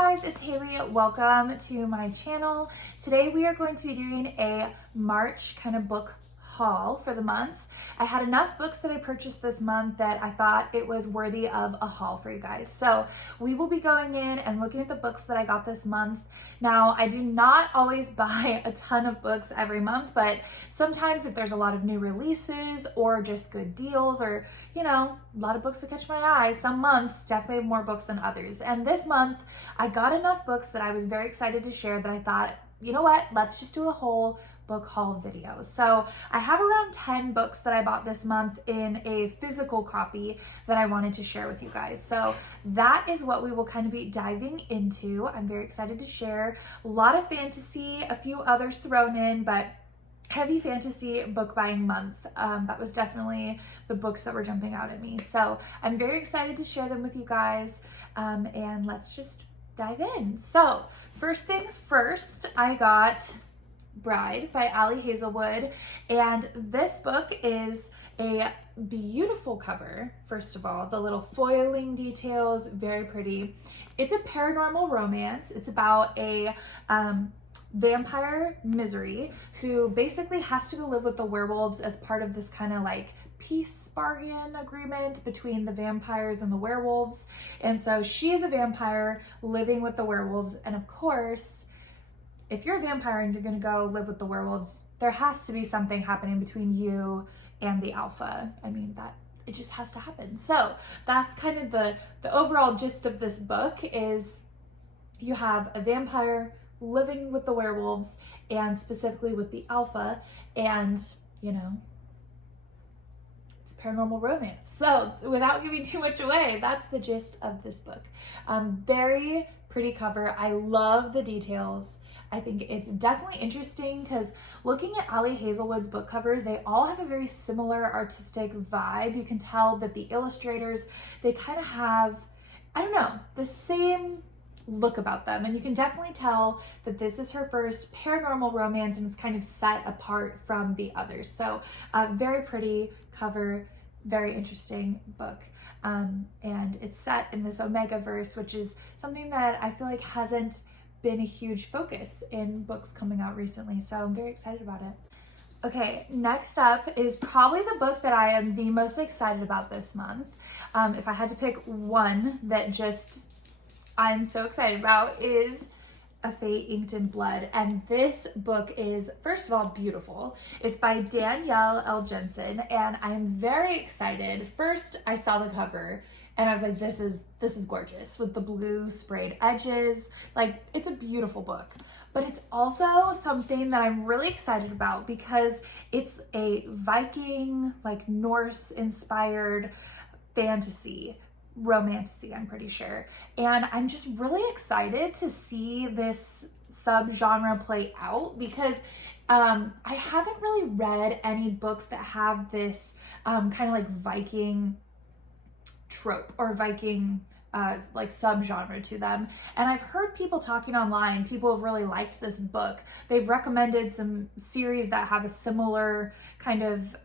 guys, it's Haley. Welcome to my channel. Today we are going to be doing a March kind of book haul for the month. I had enough books that I purchased this month that I thought it was worthy of a haul for you guys. So we will be going in and looking at the books that I got this month. Now, I do not always buy a ton of books every month, but sometimes if there's a lot of new releases or just good deals or, you know, a lot of books that catch my eye, some months definitely have more books than others. And this month, I got enough books that I was very excited to share that I thought, you know what, let's just do a whole book haul video. So I have around 10 books that I bought this month in a physical copy that I wanted to share with you guys. So that is what we will kind of be diving into. I'm very excited to share a lot of fantasy, a few others thrown in, but heavy fantasy book buying month. That was definitely the books that were jumping out at me. So I'm very excited to share them with you guys. And let's just dive in. So first things first, I got Bride by Ali Hazelwood, and this book is a beautiful cover. First of all, the little foiling details, very pretty. It's a paranormal romance. It's about a vampire, Misery, who basically has to go live with the werewolves as part of this kind of like peace bargain agreement between the vampires and the werewolves. And so she's a vampire living with the werewolves, and of course, if you're a vampire and you're going to go live with the werewolves, there has to be something happening between you and the alpha. I mean, that it just has to happen. So that's kind of the overall gist of this book is you have a vampire living with the werewolves and specifically with the alpha, and you know, it's a paranormal romance. So without giving too much away, that's the gist of this book. Very pretty cover. I love the details. I think it's definitely interesting because looking at Ali Hazelwood's book covers, they all have a very similar artistic vibe. You can tell that the illustrators, they kind of have, I don't know, the same look about them. And you can definitely tell that this is her first paranormal romance and it's kind of set apart from the others. So very pretty cover, very interesting book. And it's set in this Omega verse, which is something that I feel like hasn't been a huge focus in books coming out recently, so I'm very excited about it. Okay, next up is probably the book that I am the most excited about this month. If I had to pick one that just I'm so excited about is A Fate Inked in Blood, and this book is, first of all, beautiful. It's by Danielle L. Jensen, and I'm very excited. First, I saw the cover and I was like, this is gorgeous with the blue sprayed edges. Like, it's a beautiful book, but it's also something that I'm really excited about because it's a Viking, like Norse inspired fantasy, romantasy, I'm pretty sure. And I'm just really excited to see this subgenre play out because I haven't really read any books that have this kind of like Viking trope or Viking like subgenre to them. And I've heard people talking online, people have really liked this book. They've recommended some series that have a similar kind of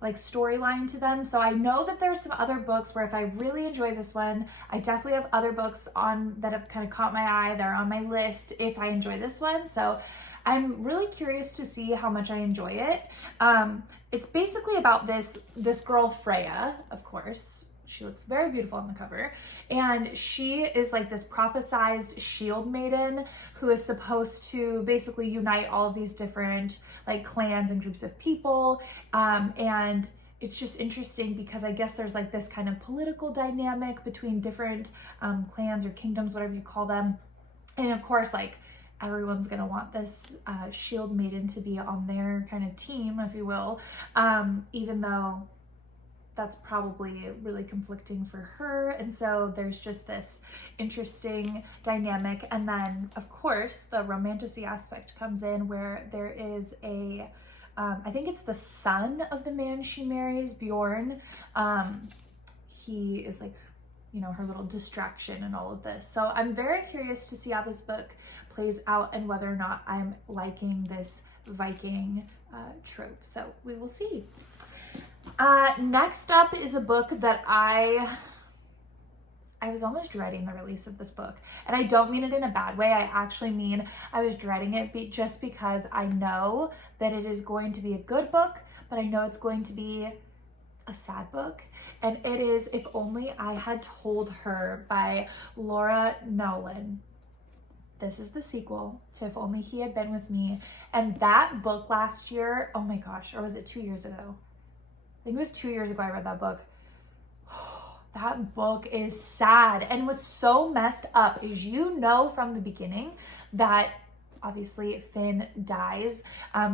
like storyline to them. So I know that there's some other books where if I really enjoy this one, I definitely have other books on that have kind of caught my eye. They're on my list if I enjoy this one. So I'm really curious to see how much I enjoy it. It's basically about this girl, Freya, of course. She looks very beautiful on the cover. And she is like this prophesized shield maiden who is supposed to basically unite all of these different like clans and groups of people. And it's just interesting because I guess there's like this kind of political dynamic between different clans or kingdoms, whatever you call them. And of course, like, everyone's gonna want this shield maiden to be on their kind of team, if you will, even though that's probably really conflicting for her. And so there's just this interesting dynamic. And then of course the romantasy aspect comes in where there is a, I think it's the son of the man she marries, Bjorn. He is like, you know, her little distraction and all of this. So I'm very curious to see how this book plays out and whether or not I'm liking this Viking trope. So we will see. Next up is a book that I I was almost dreading the release of this book. And I don't mean it in a bad way. I actually mean I was dreading it just because I know that it is going to be a good book, but I know it's going to be a sad book. And it is If Only I Had Told Her by Laura Nolan. This is the sequel to If Only He Had Been With Me. And that book last year, oh my gosh, or was it 2 years ago? I think it was 2 years ago I read that book. That book is sad. And what's so messed up is you know from the beginning that obviously Finn dies.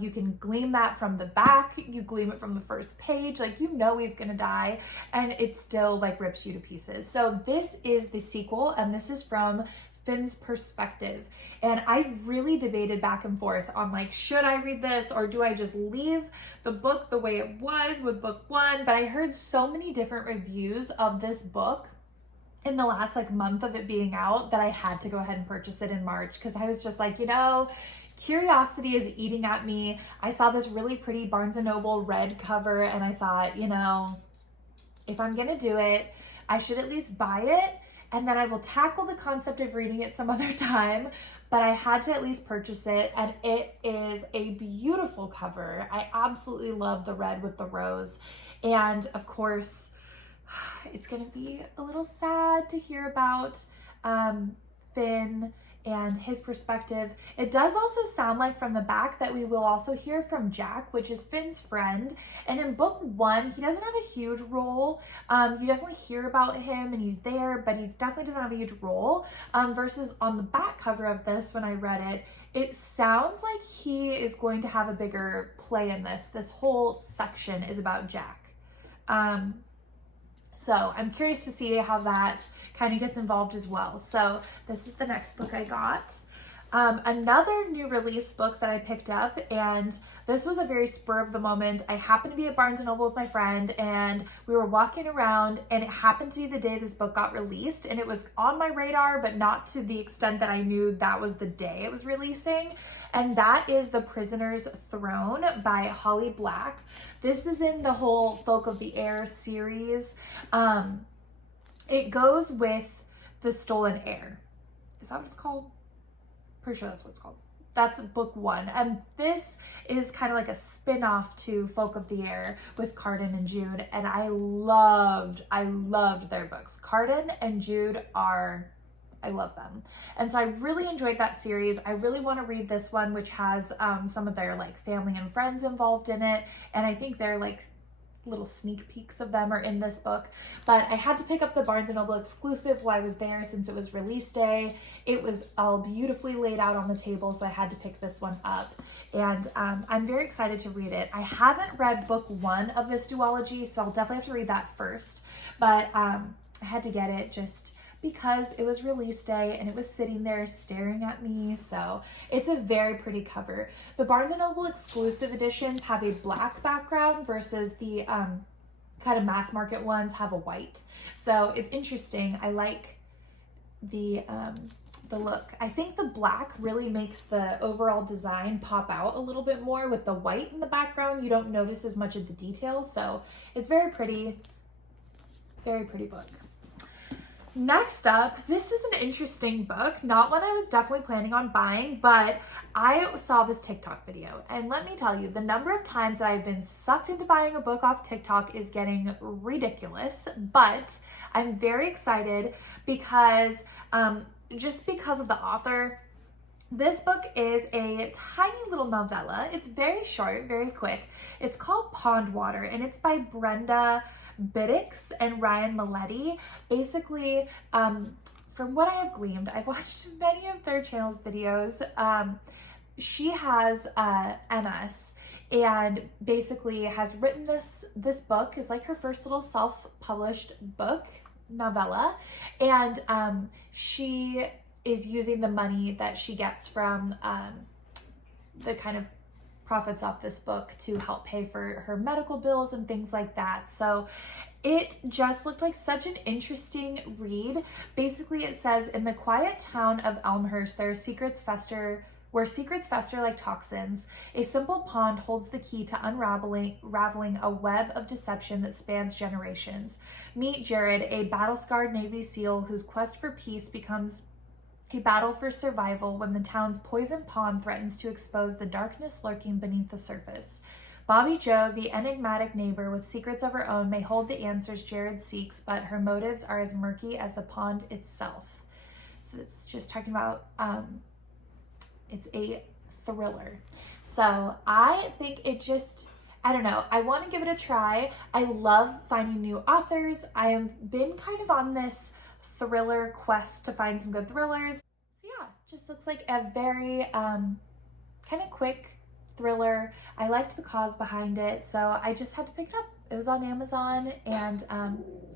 You can glean that from the back. You glean it from the first page. Like, you know he's gonna die, and it still like rips you to pieces. So this is the sequel, and this is from Finn's perspective. And I really debated back and forth on like, should I read this or do I just leave the book the way it was with book one? But I heard so many different reviews of this book in the last like month of it being out that I had to go ahead and purchase it in March, because I was just like, you know, curiosity is eating at me. I saw this really pretty Barnes & Noble red cover and I thought, you know, if I'm gonna do it, I should at least buy it, and then I will tackle the concept of reading it some other time. But I had to at least purchase it, and it is a beautiful cover. I absolutely love the red with the rose. And of course, it's gonna be a little sad to hear about Finn and his perspective. It does also sound like from the back that we will also hear from Jack, which is Finn's friend. And in book one, he doesn't have a huge role. You definitely hear about him and he's there, but he's definitely doesn't have a huge role. Versus on the back cover of this, when I read it, it sounds like he is going to have a bigger play in this. This whole section is about Jack. So I'm curious to see how that kind of gets involved as well. So this is the next book I got. Another new release book that I picked up, and this was a very spur of the moment. I happened to be at Barnes & Noble with my friend, and we were walking around, and it happened to be the day this book got released, and it was on my radar, but not to the extent that I knew that was the day it was releasing. And that is The Prisoner's Throne by Holly Black. This is in the whole Folk of the Air series. It goes with The Stolen Heir. Is that what it's called? Pretty sure that's what it's called. That's book one. And this is kind of like a spin-off to Folk of the Air with Cardan and Jude. And I loved their books. Cardan and Jude I love them. And so I really enjoyed that series. I really want to read this one, which has some of their like family and friends involved in it. And I think they're like little sneak peeks of them are in this book. But I had to pick up the Barnes & Noble exclusive while I was there since it was release day. It was all beautifully laid out on the table, so I had to pick this one up. And I'm very excited to read it. I haven't read book one of this duology, so I'll definitely have to read that first. But I had to get it just because it was release day and it was sitting there staring at me. So it's a very pretty cover. The Barnes & Noble exclusive editions have a black background versus the kind of mass market ones have a white. So it's interesting. I like the look. I think the black really makes the overall design pop out a little bit more. With the white in the background, you don't notice as much of the details. So it's very pretty book. Next up, this is an interesting book, not one I was definitely planning on buying, but I saw this TikTok video, and let me tell you, the number of times that I've been sucked into buying a book off TikTok is getting ridiculous, but I'm very excited because, just because of the author. This book is a tiny little novella. It's very short, very quick. It's called Pond Water, and it's by Brenda Biddix and Ryan Maletti. Basically, from what I have gleaned, I've watched many of their channel's videos. She has MS and basically has written this book. Is like her first little self-published book, novella, and she is using the money that she gets from the kind of profits off this book to help pay for her medical bills and things like that. So it just looked like such an interesting read. Basically, it says, in the quiet town of Elmhurst, their secrets fester Where secrets fester like toxins, a simple pond holds the key to unraveling a web of deception that spans generations. Meet Jared, a battle-scarred Navy SEAL whose quest for peace becomes a battle for survival when the town's poisoned pond threatens to expose the darkness lurking beneath the surface. Bobby Jo, the enigmatic neighbor with secrets of her own, may hold the answers Jared seeks, but her motives are as murky as the pond itself. So it's just talking about, it's a thriller. So I think it just, I don't know, I want to give it a try. I love finding new authors. I have been kind of on this thriller quest to find some good thrillers. So yeah, just looks like a very kind of quick thriller. I liked the cause behind it, so I just had to pick it up. It was on Amazon, and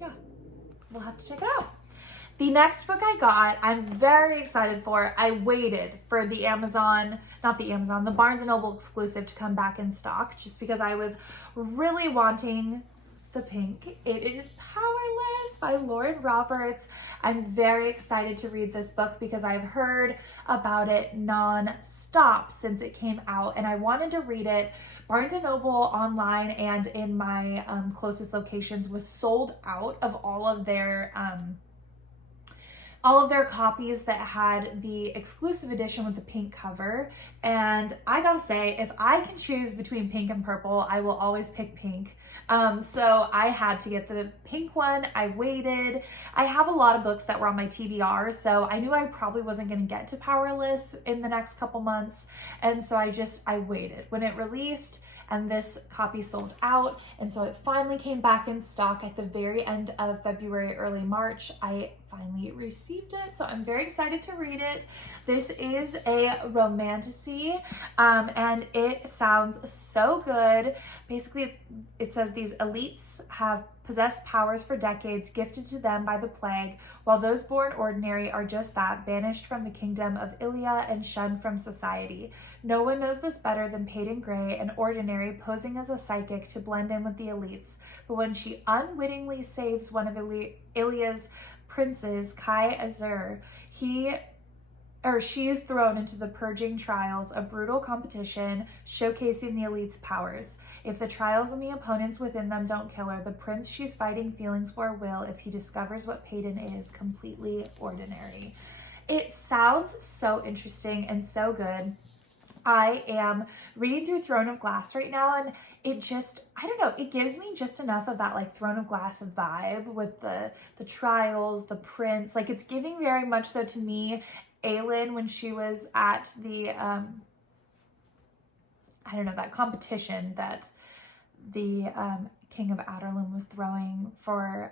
yeah, we'll have to check it out. The next book I got, I'm very excited for. I waited for the the Barnes & Noble exclusive to come back in stock just because I was really wanting the pink. It is Powerless by Lauren Roberts. I'm very excited to read this book because I've heard about it non-stop since it came out, and I wanted to read it. Barnes & Noble online and in my closest locations was sold out of all of their copies that had the exclusive edition with the pink cover. And I gotta say, if I can choose between pink and purple, I will always pick pink. So I had to get the pink one. I waited. I have a lot of books that were on my TBR, so I knew I probably wasn't going to get to Powerless in the next couple months. And so I waited. When it released, and this copy sold out, and so it finally came back in stock at the very end of February, early March. I finally received it, so I'm very excited to read it. This is a romantasy, and it sounds so good. Basically, it says these elites have possessed powers for decades, gifted to them by the plague, while those born ordinary are just that, banished from the kingdom of Ilia and shunned from society. No one knows this better than Peyton Gray, an ordinary posing as a psychic to blend in with the elites. But when she unwittingly saves one of Ilia's princes, Kai Azur, she is thrown into the purging trials, a brutal competition showcasing the elite's powers. If the trials and the opponents within them don't kill her, the prince she's fighting feelings for will if he discovers what Peyton is, completely ordinary. It sounds so interesting and so good. I am reading through Throne of Glass right now, and it just, I don't know, it gives me just enough of that like Throne of Glass vibe with the trials, the prince. Like, it's giving very much so to me Aelin when she was at the I don't know, that competition that the King of Adarlan was throwing for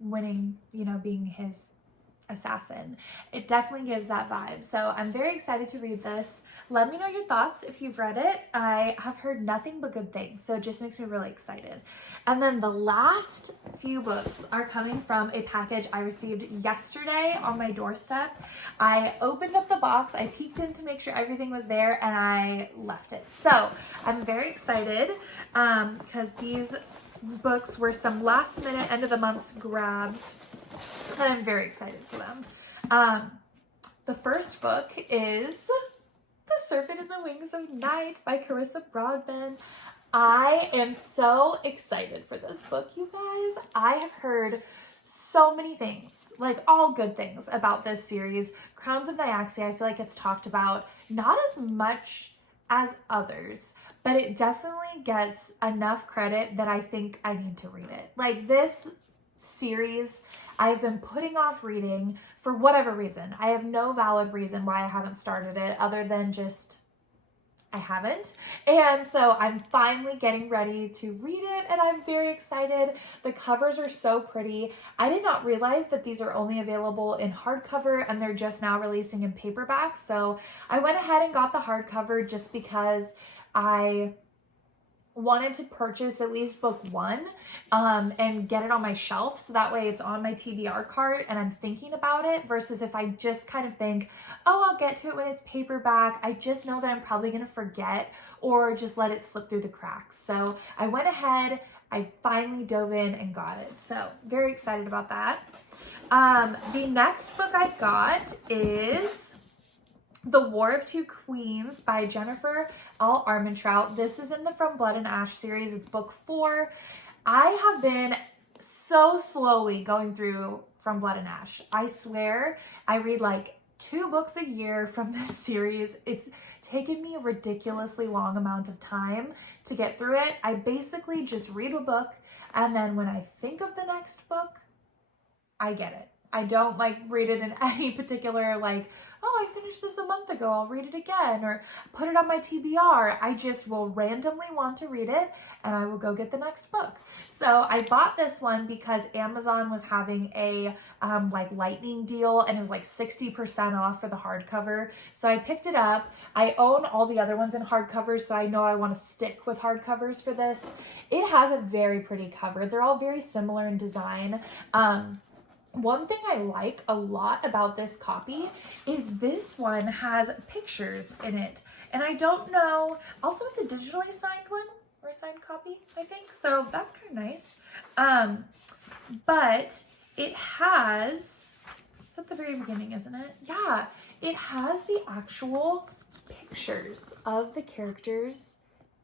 winning, being his assassin. It definitely gives that vibe. So I'm very excited to read this. Let me know your thoughts if you've read it. I have heard nothing but good things, so it just makes me really excited. And then the last few books are coming from a package I received yesterday on my doorstep. I opened up the box, I peeked in to make sure everything was there, and I left it. So I'm very excited because these books were some last minute end of the month's grabs, and I'm very excited for them. The first book is The Serpent in the Wings of Night by Carissa Broadbent. I am so excited for this book, you guys. I have heard so many things, like all good things about this series. Crowns of Nyaxia, I feel like it's talked about not as much as others, but it definitely gets enough credit that I think I need to read it. Like, this series I've been putting off reading for whatever reason. I have no valid reason why I haven't started it other than just I haven't. And so I'm finally getting ready to read it, and I'm very excited. The covers are so pretty. I did not realize that these are only available in hardcover and they're just now releasing in paperback. So I went ahead and got the hardcover just because I wanted to purchase at least book one and get it on my shelf, so that way it's on my TBR cart and I'm thinking about it, versus if I just kind of think, oh, I'll get to it when it's paperback, I just know that I'm probably going to forget or just let it slip through the cracks. So I went ahead, I finally dove in and got it. So very excited about that. The next book I got is The War of Two Queens by Jennifer L. Armentrout. This is in the From Blood and Ash series. It's book 4. I have been so slowly going through From Blood and Ash. I swear I read like 2 books a year from this series. It's taken me a ridiculously long amount of time to get through it. I basically just read a book, and then when I think of the next book, I get it. I don't like read it in any particular like, oh, I finished this a month ago, I'll read it again, or put it on my TBR. I just will randomly want to read it, and I will go get the next book. So I bought this one because Amazon was having a like lightning deal, and it was like 60% off for the hardcover. So I picked it up. I own all the other ones in hardcovers, so I know I want to stick with hardcovers for this. It has a very pretty cover. They're all very similar in design. One thing I like a lot about this copy is this one has pictures in it. And I don't know, also it's a digitally signed one, or a signed copy, I think. So that's kind of nice. But it has, it's at the very beginning, isn't it? Yeah, it has the actual pictures of the characters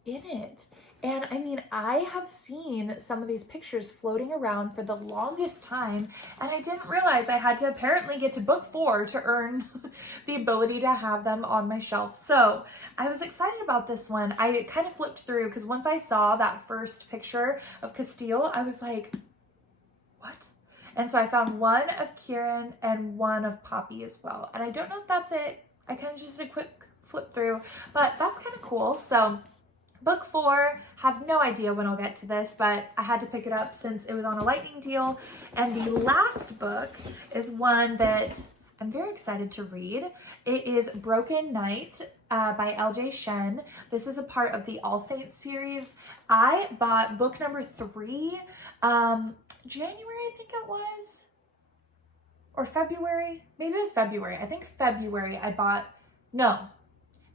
in it. And I mean, I have seen some of these pictures floating around for the longest time, and I didn't realize I had to apparently get to book 4 to earn the ability to have them on my shelf. So I was excited about this one. I kind of flipped through because once I saw that first picture of Castile, I was like, what? And so I found one of Kieran and one of Poppy as well. And I don't know if that's it. I kind of just did a quick flip through, but that's kind of cool. So book 4, have no idea when I'll get to this, but I had to pick it up since it was on a lightning deal. And the last book is one that I'm very excited to read. It is Broken Night by L.J. Shen. This is a part of the All Saints series. I bought book number 3, January, I think it was, or February. Maybe it was February. I think February I bought, no.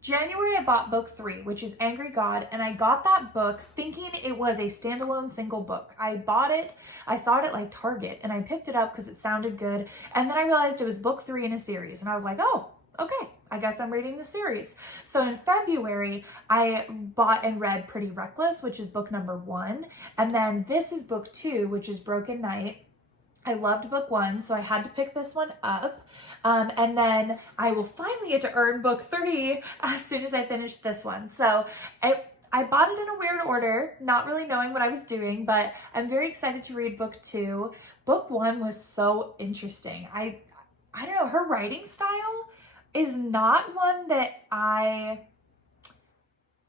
January, I bought book 3, which is Angry God, and I got that book thinking it was a standalone single book. I bought it, I saw it at like Target, and I picked it up because it sounded good, and then I realized it was book 3 in a series, and I was like, oh, okay, I guess I'm reading the series. So in February, I bought and read Pretty Reckless, which is book number 1, and then this is book 2, which is Broken Night. I loved book 1, so I had to pick this one up. And then I will finally get to earn book 3 as soon as I finish this one. So I bought it in a weird order, not really knowing what I was doing, but I'm very excited to read book 2. Book 1 was so interesting. I don't know, her writing style is not one that I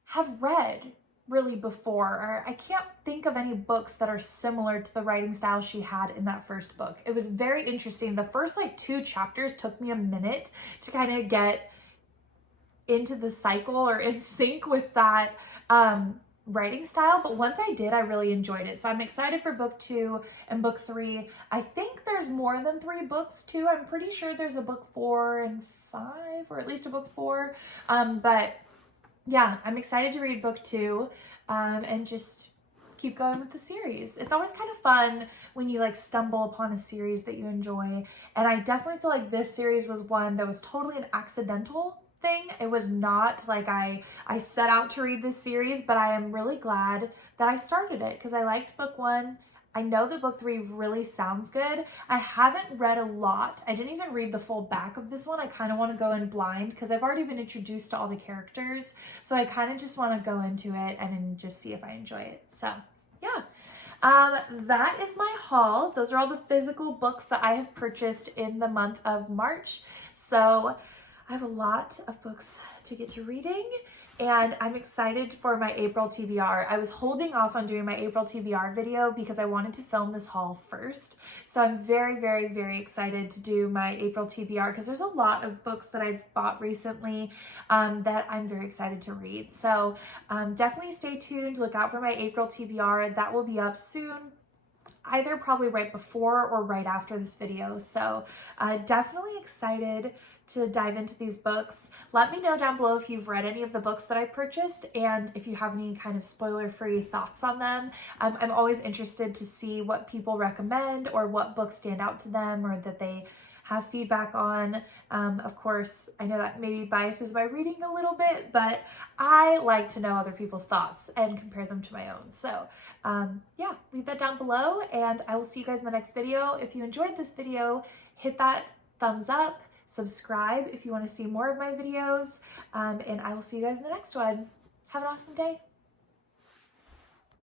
have read really before, or I can't think of any books that are similar to the writing style she had in that first book. It was very interesting. The first like 2 chapters took me a minute to kind of get into the cycle or in sync with that writing style, but once I did, I really enjoyed it. So I'm excited for book 2 and book 3. I think there's more than 3 books too. I'm pretty sure there's a book 4 and 5, or at least a book 4, but yeah, I'm excited to read book 2 and just keep going with the series. It's always kind of fun when you like stumble upon a series that you enjoy. And I definitely feel like this series was one that was totally an accidental thing. It was not like I set out to read this series, but I am really glad that I started it because I liked book 1. I know that book 3 really sounds good. I haven't read a lot. I didn't even read the full back of this one. I kind of want to go in blind because I've already been introduced to all the characters. So I kind of just want to go into it and just see if I enjoy it. So yeah, that is my haul. Those are all the physical books that I have purchased in the month of March. So I have a lot of books to get to reading. And I'm excited for my April TBR. I was holding off on doing my April TBR video because I wanted to film this haul first. So I'm very, very, very excited to do my April TBR because there's a lot of books that I've bought recently that I'm very excited to read. So definitely stay tuned. Look out for my April TBR. That will be up soon, either probably right before or right after this video. So definitely excited to dive into these books. Let me know down below if you've read any of the books that I purchased and if you have any kind of spoiler-free thoughts on them. I'm always interested to see what people recommend or what books stand out to them or that they have feedback on. Of course, I know that maybe biases my reading a little bit, but I like to know other people's thoughts and compare them to my own. So yeah, leave that down below, and I will see you guys in the next video. If you enjoyed this video, hit that thumbs up, subscribe if you want to see more of my videos, and I will see you guys in the next one. Have an awesome day.